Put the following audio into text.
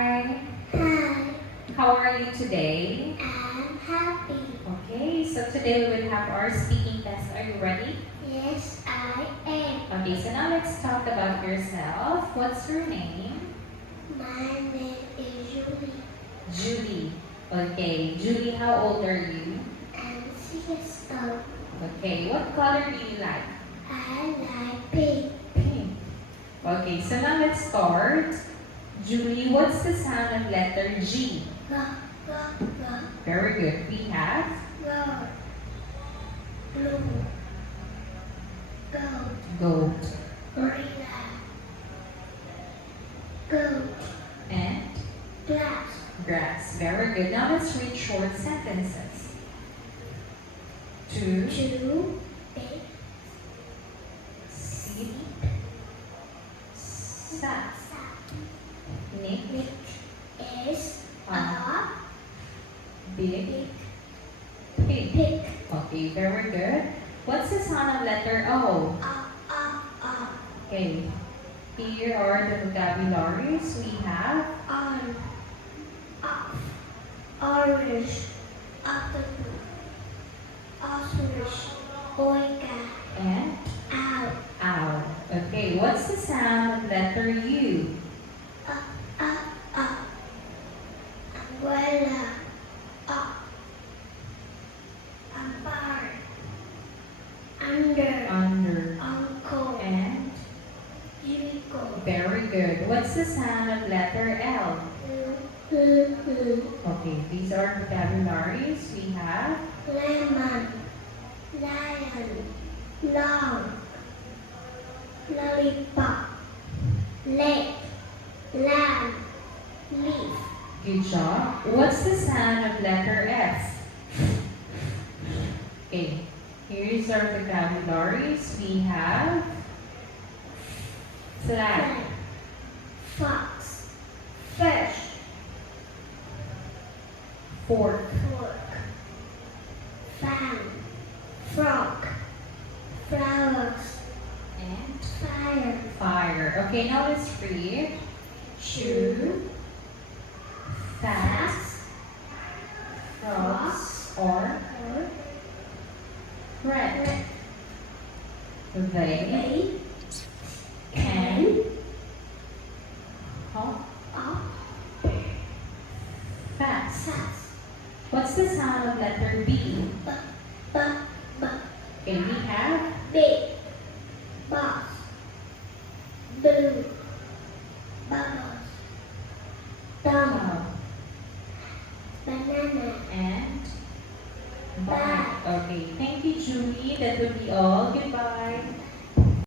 Hi. Hi, How are you today? I'm happy. Okay, so today we will have our speaking test. Are you ready? Yes, I am. Okay, so now let's talk about yourself. What's your name? My name is Julie. Julie. Okay, Julie, how old are you? I'm 6 old. Okay, what color do you like? I like pink. Pink. Okay, so now let's start. Julie, what's the sound of letter G? Go, go, go, Very good. We have go. Blue. Gold. goat Gorilla. Goat. and Glass. grass. Very good. Now let's read short sentences. To Two. Big. sleep, sat, Nick, Nick is a a big big pig. pig. Okay, very good. What's the sound of letter O? A. Okay. Here are the vocabularies we have. On. Off. Orange. Octopus. Ostrich. Oika. And Owl. owl. Okay, what's the sound of letter U? Up. Umbrella. Up. Umpire. Under. Under. Uncle. And Unicorn. very good. What's the sound of letter L? Okay, these are vocabularies we have. Lemon. Lion. Long. Lollipop. Leg. Lamb. Leaf. Good job. What's the sound of letter S? Okay, here's our vocabularies. We have flag, Fox. Fish. fork, Fork. Fan. Frog. Flowers. and Fire. fire. Okay, now let's read. Chew, fast, frogs, or red. They They can hop up fast. fast. What's the sound of letter B? B. Okay, we have Big. Boss. Blue. Bubbles. Dog. Banana. and Bye. Okay, thank you, Julie. That will be all. Goodbye.